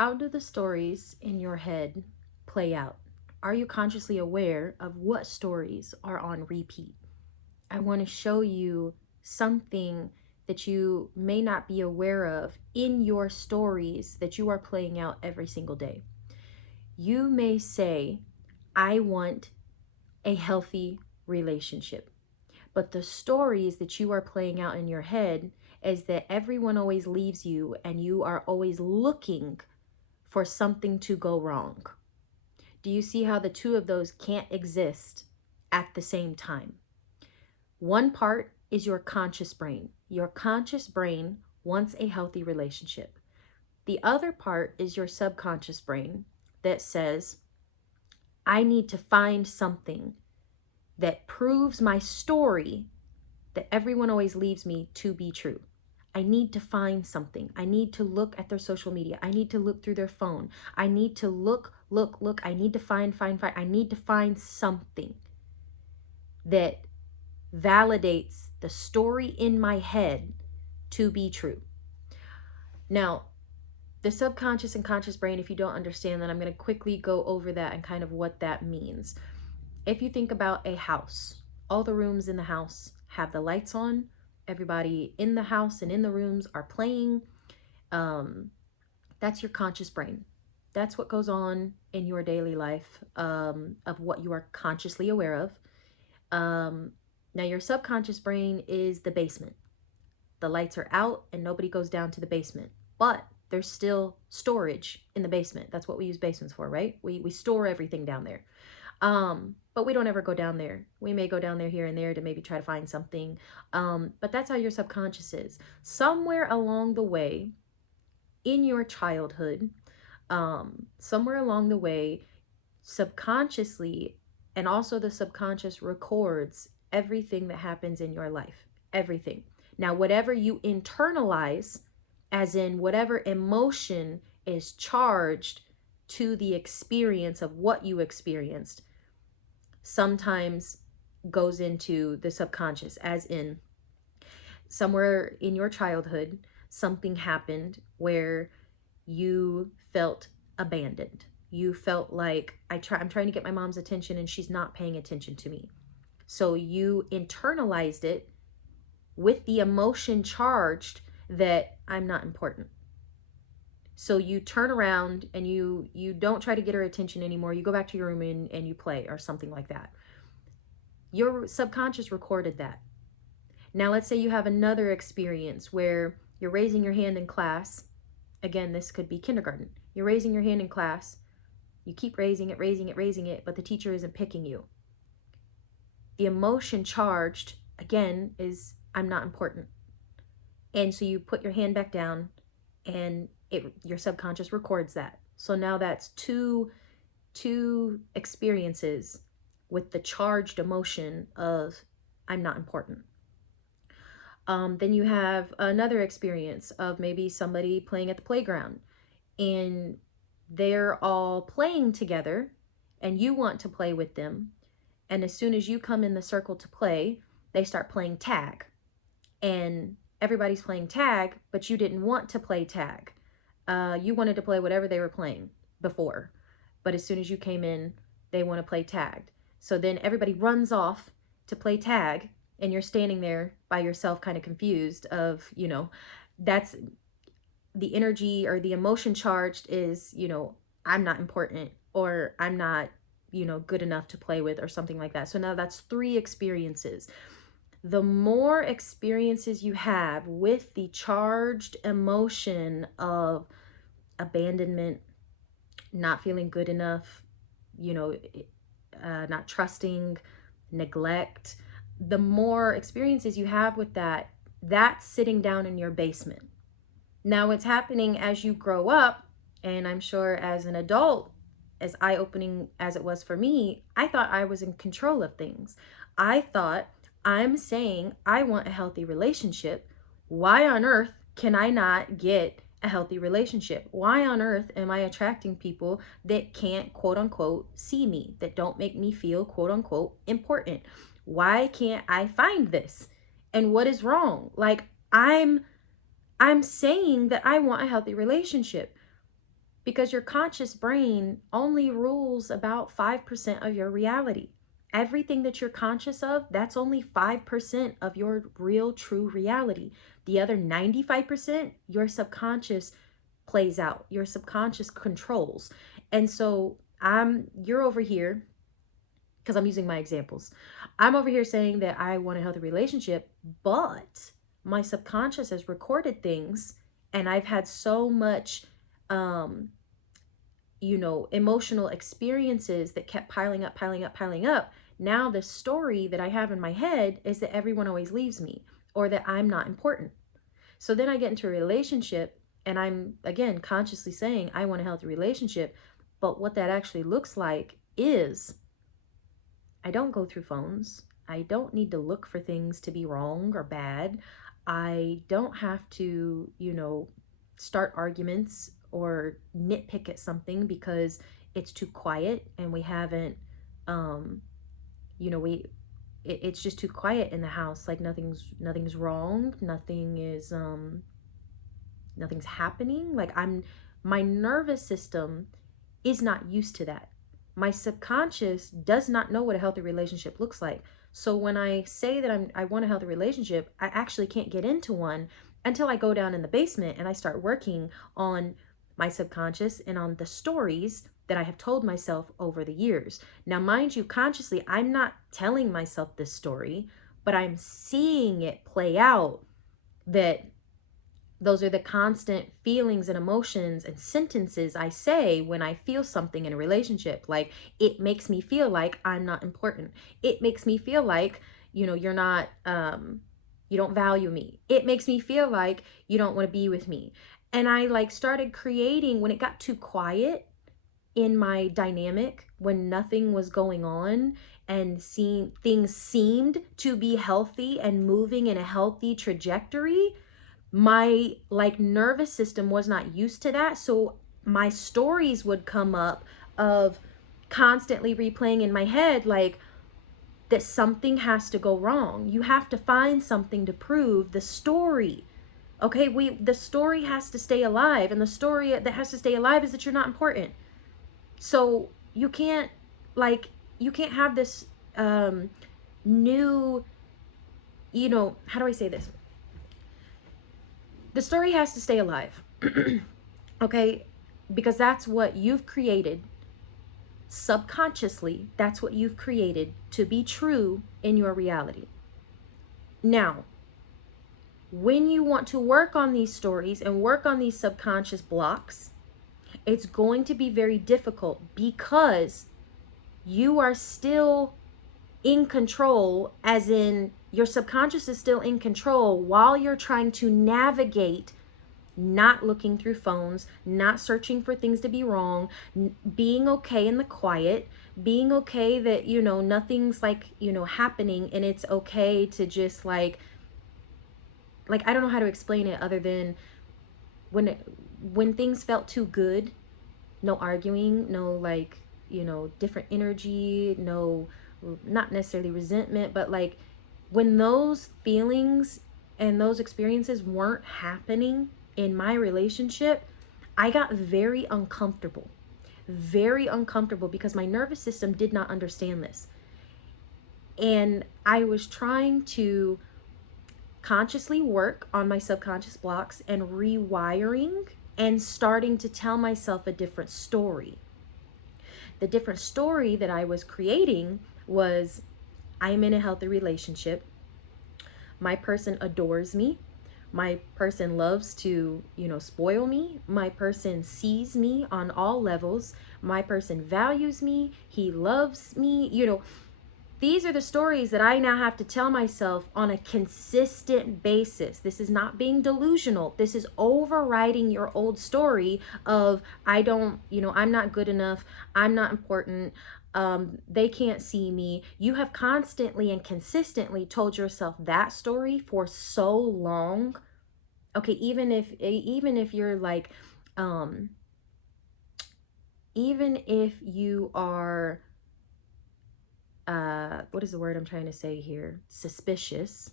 How do the stories in your head play out? Are you consciously aware of what stories are on repeat? I want to show you something that you may not be aware of in your stories that you are playing out every single day. You may say, I want a healthy relationship. But the stories that you are playing out in your head is that everyone always leaves you and you are always looking for something to go wrong. Do you see how the two of those can't exist at the same time? One part is your conscious brain. Your conscious brain wants a healthy relationship. The other part is your subconscious brain that says, I need to find something that proves my story that everyone always leaves me to be true. I need to find something. I need to look at their social media. I need to look through their phone. I need to look. I need to find. I need to find something that validates the story in my head to be true. Now, the subconscious and conscious brain, if you don't understand that, I'm going to quickly go over that and kind of what that means. If you think about a house, all the rooms in the house have the lights on. Everybody in the house and in the rooms are playing. That's your conscious brain. That's what goes on in your daily life, of what you are consciously aware of. Now, your subconscious brain is the basement. The lights are out and nobody goes down to the basement, but there's still storage in the basement. That's what we use basements for, right? We store everything down there. But we don't ever go down there. We may go down there here and there to maybe try to find something. But that's how your subconscious is. Somewhere along the way in your childhood, somewhere along the way, subconsciously, and also the subconscious records everything that happens in your life, everything. Now, whatever you internalize, as in whatever emotion is charged to the experience of what you experienced, sometimes goes into the subconscious, as in somewhere in your childhood, something happened where you felt abandoned. You felt like I'm trying to get my mom's attention and she's not paying attention to me. So you internalized it with the emotion charged that I'm not important. So you turn around and you don't try to get her attention anymore. You go back to your room and you play or something like that. Your subconscious recorded that. Now let's say you have another experience where you're raising your hand in class. Again, this could be kindergarten. You're raising your hand in class. You keep raising it, but the teacher isn't picking you. The emotion charged, again, is I'm not important. And so you put your hand back down and your subconscious records that. So now that's two experiences with the charged emotion of I'm not important. Then you have another experience of maybe somebody playing at the playground and they're all playing together and you want to play with them. And as soon as you come in the circle to play, they start playing tag. And everybody's playing tag, but you didn't want to play tag. You wanted to play whatever they were playing before. But as soon as you came in, they want to play tag. So then everybody runs off to play tag and you're standing there by yourself kind of confused of, that's the energy or the emotion charged is, I'm not important or I'm not, good enough to play with or something like that. So now that's 3 experiences. The more experiences you have with the charged emotion of abandonment, not feeling good enough, not trusting, neglect, the more experiences you have with that, that's sitting down in your basement. Now it's happening as you grow up, and I'm sure as an adult, as eye-opening as it was for me, I thought I was in control of things. I thought, I'm saying I want a healthy relationship. Why on earth can I not get a healthy relationship? Why on earth am I attracting people that can't, quote unquote, see me, that don't make me feel, quote unquote, important? Why can't I find this? And what is wrong? Like, I'm saying that I want a healthy relationship. because your conscious brain only rules about 5% of your reality. Everything that you're conscious of, that's only 5% of your real, true reality. The other 95%, your subconscious plays out, your subconscious controls. And so you're over here, because I'm using my examples. I'm over here saying that I want a healthy relationship, but my subconscious has recorded things, and I've had so much um emotional experiences that kept piling up, piling up, piling up. Now the story that I have in my head is that everyone always leaves me, or that I'm not important. So then I get into a relationship, and I'm again consciously saying I want a healthy relationship, but what that actually looks like is I don't go through phones. I don't need to look for things to be wrong or bad. I don't have to, start arguments or nitpick at something because it's too quiet and we haven't, um, we it's just too quiet in the house. Like nothing's wrong. Nothing's happening. Like my nervous system is not used to that. My subconscious does not know what a healthy relationship looks like. So when I say that I want a healthy relationship, I actually can't get into one until I go down in the basement and I start working on my subconscious and on the stories that I have told myself over the years. Now, mind you, consciously, I'm not telling myself this story, but I'm seeing it play out, that those are the constant feelings and emotions and sentences I say when I feel something in a relationship. Like, it makes me feel like I'm not important. It makes me feel like, you're not, you don't value me. It makes me feel like you don't want to be with me. And I like started creating when it got too quiet in my dynamic, when nothing was going on and seeing things seemed to be healthy and moving in a healthy trajectory. My like nervous system was not used to that, so my stories would come up of constantly replaying in my head, like, that something has to go wrong. You have to find something to prove the story. Okay, the story has to stay alive, and the story that has to stay alive is that you're not important. So like you can't have this new, how do I say this? The story has to stay alive. Okay? Because that's what you've created subconsciously. That's what you've created to be true in your reality. Now, when you want to work on these stories and work on these subconscious blocks, it's going to be very difficult because you are still in control, as in your subconscious is still in control while you're trying to navigate not looking through phones, not searching for things to be wrong, being okay in the quiet, being okay that, nothing's like, happening, and it's okay to just like I don't know how to explain it other than when things felt too good, no arguing, no like, different energy, no, not necessarily resentment, but like when those feelings and those experiences weren't happening in my relationship, I got very uncomfortable because my nervous system did not understand this. And I was trying to consciously work on my subconscious blocks and rewiring and starting to tell myself a different story. The different story that I was creating was, I'm in a healthy relationship. My person adores me. My person loves to, spoil me. My person sees me on all levels. My person values me. He loves me. These are the stories that I now have to tell myself on a consistent basis. This is not being delusional. This is overriding your old story of, I don't, I'm not good enough. I'm not important. They can't see me. You have constantly and consistently told yourself that story for so long. Okay, even if you're like, um, even if you are, what is the word I'm trying to say here? Suspicious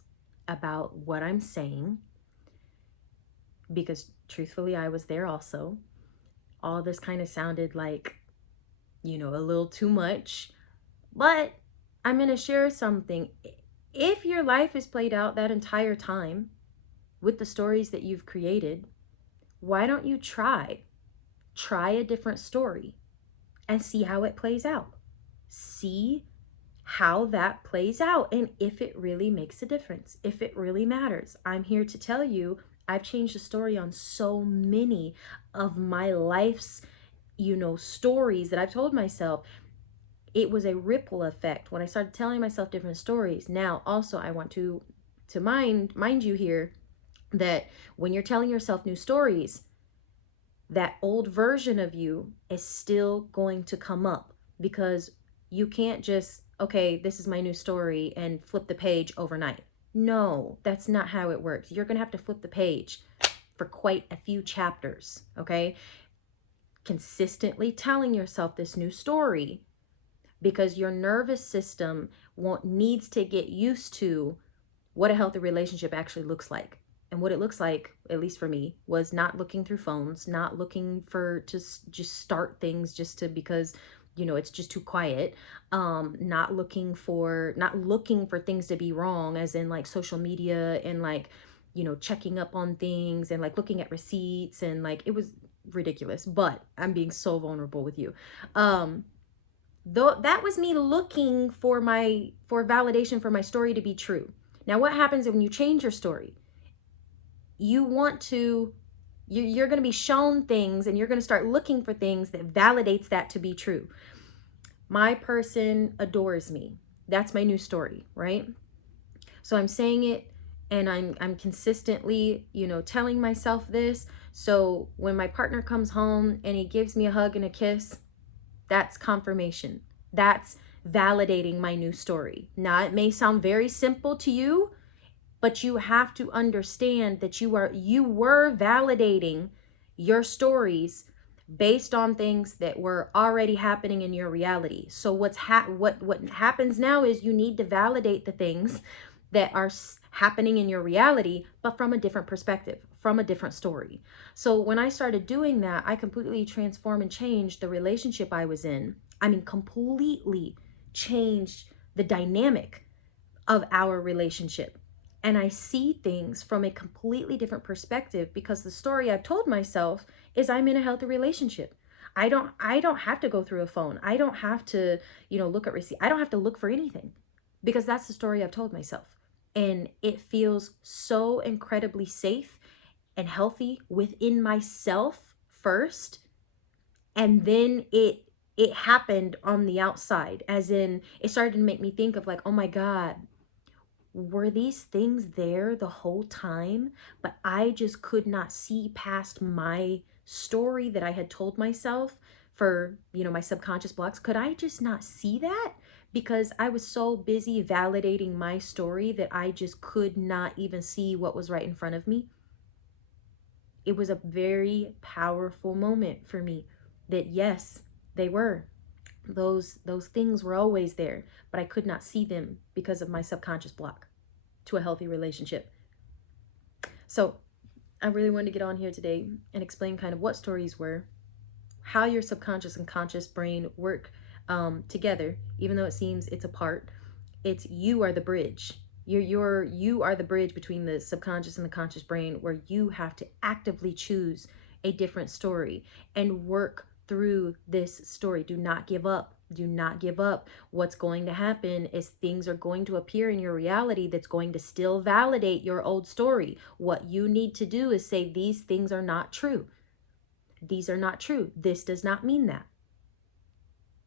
about what I'm saying, because truthfully, I was there also. all this kind of sounded like, a little too much, but I'm going to share something. If your life is played out that entire time with the stories that you've created, why don't you try a different story and see how it plays out? See how that plays out and if it really makes a difference, if it really matters. I'm here to tell you, I've changed the story on so many of my life's, stories that I've told myself. It was a ripple effect when I started telling myself different stories. Now, also, I want to mind you here that when you're telling yourself new stories, that old version of you is still going to come up, because you can't just, okay, this is my new story and flip the page overnight. No, that's not how it works. You're going to have to flip the page for quite a few chapters, okay? Consistently telling yourself this new story, because your nervous system needs to get used to what a healthy relationship actually looks like. And what it looks like, at least for me, was not looking through phones, not looking for to just start things just to, because it's just too quiet. Not looking for things to be wrong, as in like social media and like, checking up on things and like looking at receipts, and like it was ridiculous. But I'm being so vulnerable with you. Though that was me looking for validation for my story to be true. Now, what happens when you change your story? You're going to be shown things, and you're going to start looking for things that validates that to be true. My person adores me. That's my new story, right? So I'm saying it, and I'm consistently, telling myself this. So when my partner comes home and he gives me a hug and a kiss, that's confirmation. That's validating my new story. Now, it may sound very simple to you, but you have to understand that you were validating your stories based on things that were already happening in your reality. So what happens now is you need to validate the things that are happening in your reality, but from a different perspective, from a different story. So when I started doing that, I completely transformed and changed the relationship I was in. I mean, completely changed the dynamic of our relationship. And I see things from a completely different perspective, because the story I've told myself is I'm in a healthy relationship. I don't have to go through a phone. I don't have to, look at receipt. I don't have to look for anything, because that's the story I've told myself. And it feels so incredibly safe and healthy within myself first. And then it happened on the outside, as in it started to make me think of like, oh my God, were these things there the whole time, but I just could not see past my story that I had told myself for, my subconscious blocks? Could I just not see that? Because I was so busy validating my story that I just could not even see what was right in front of me. It was a very powerful moment for me that, yes, they were. Those things were always there, but I could not see them because of my subconscious block to a healthy relationship. So I really wanted to get on here today and explain kind of what stories were, how your subconscious and conscious brain work together, even though it seems it's apart. You are the bridge. You are the bridge between the subconscious and the conscious brain, where you have to actively choose a different story and work through this story. Do not give up. Do not give up. What's going to happen is things are going to appear in your reality that's going to still validate your old story. What you need to do is say, these things are not true. These are not true. This does not mean that.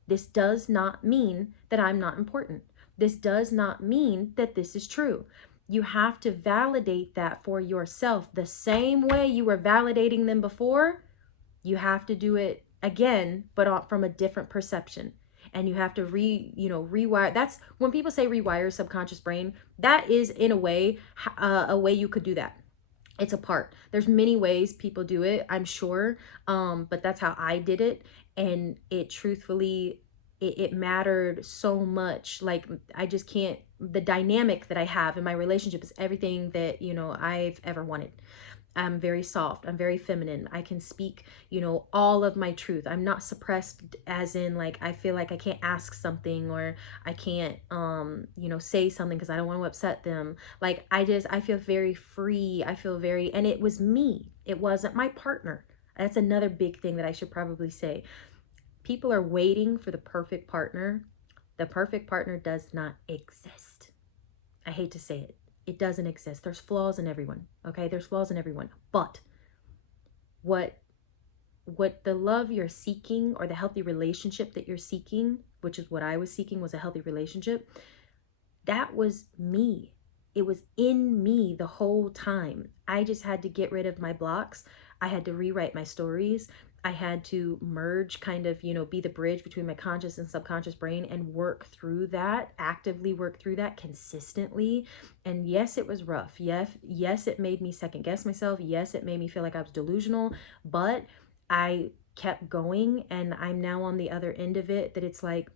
This does not mean that I'm not important. This does not mean that this is true. You have to validate that for yourself. The same way you were validating them before, you have to do it again, but from a different perception. And you have to rewire. That's when people say rewire subconscious brain, that is in a way you could do that. It's a part. There's many ways people do it, I'm sure. But that's how I did it. And it truthfully, it mattered so much. Like, I just can't, the dynamic that I have in my relationship is everything that, I've ever wanted. I'm very soft. I'm very feminine. I can speak, all of my truth. I'm not suppressed, as in like I feel like I can't ask something, or I can't say something because I don't want to upset them. Like I feel very free. I feel very, and it was me. It wasn't my partner. That's another big thing that I should probably say. People are waiting for the perfect partner. The perfect partner does not exist. I hate to say it. It doesn't exist. There's flaws in everyone. Okay? There's flaws in everyone. But what the love you're seeking, or the healthy relationship that you're seeking, which is what I was seeking, was a healthy relationship. That was me. It was in me the whole time. I just had to get rid of my blocks. I had to rewrite my stories. I had to merge, kind of, be the bridge between my conscious and subconscious brain, and work through that, actively work through that consistently. And yes, it was rough. Yes, it made me second guess myself. Yes, it made me feel like I was delusional, but I kept going, and I'm now on the other end of it, that it's like,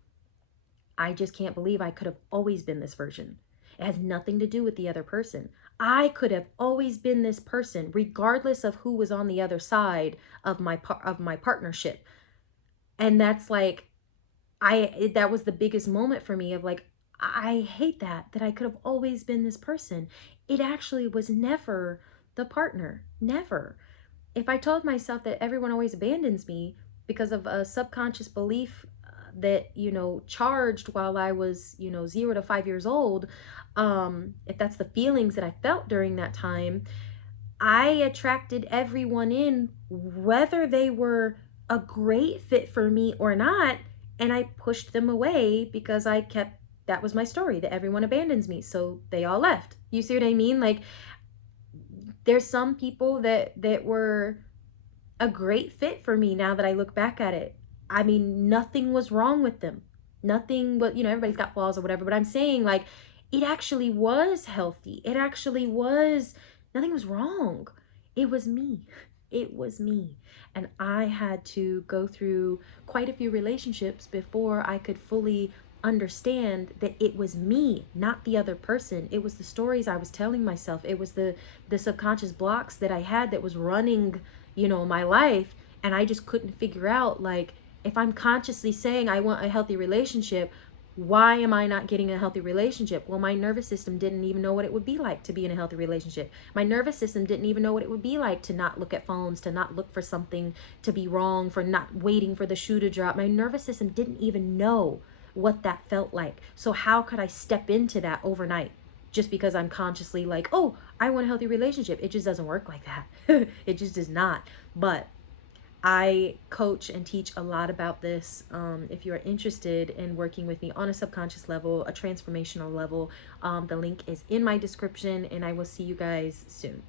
I just can't believe I could have always been this version. It has nothing to do with the other person. I could have always been this person, regardless of who was on the other side of my partnership. And that's like, that was the biggest moment for me, of like, I hate that I could have always been this person. It actually was never the partner. Never. If I told myself that everyone always abandons me because of a subconscious belief that, charged while I was, 0 to 5 years old, if that's the feelings that I felt during that time, I attracted everyone in, whether they were a great fit for me or not. And I pushed them away because that was my story, that everyone abandons me. So they all left. You see what I mean? Like, there's some people that were a great fit for me now that I look back at it. I mean, nothing was wrong with them. Nothing, but everybody's got flaws or whatever, but I'm saying, like, it actually was healthy. It actually was, nothing was wrong. It was me. It was me. And I had to go through quite a few relationships before I could fully understand that it was me, not the other person. It was the stories I was telling myself. It was the subconscious blocks that I had that was running, my life. And I just couldn't figure out, like, if I'm consciously saying I want a healthy relationship, why am I not getting a healthy relationship? Well, my nervous system didn't even know what it would be like to be in a healthy relationship. My nervous system didn't even know what it would be like to not look at phones, to not look for something to be wrong, for not waiting for the shoe to drop. My nervous system didn't even know what that felt like. So how could I step into that overnight? Just because I'm consciously like, oh, I want a healthy relationship. It just doesn't work like that. It just does not. But I coach and teach a lot about this. If you are interested in working with me on a subconscious level, a transformational level, the link is in my description, and I will see you guys soon.